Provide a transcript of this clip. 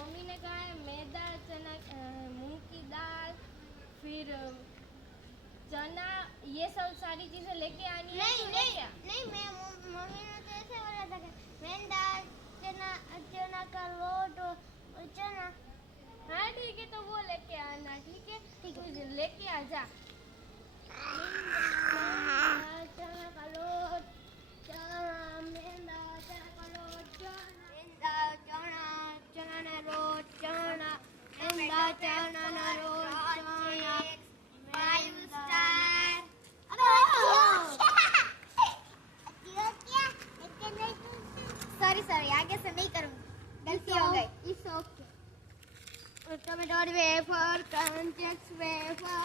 Mummy ने कहा है मैदा चना मूंग की दाल फिर चना ये सब सारी चीजें लेके आनी है। नहीं मैं मम्मी ने तो ऐसे बोला था कि मैदा चना चना का लोट और चना। हाँ ठीक है, तो वो लेके आना। ठीक है, तू लेके आ जा। चना का लोट चना मैदा चना का लोट चना चना चना ना रोट चना मैदा चना ना रोट चना फाइव स्टार। सॉरी आगे से नहीं करूँगी, गलती हो गई। It's okay. Tomato wafer, cornflakes wafer,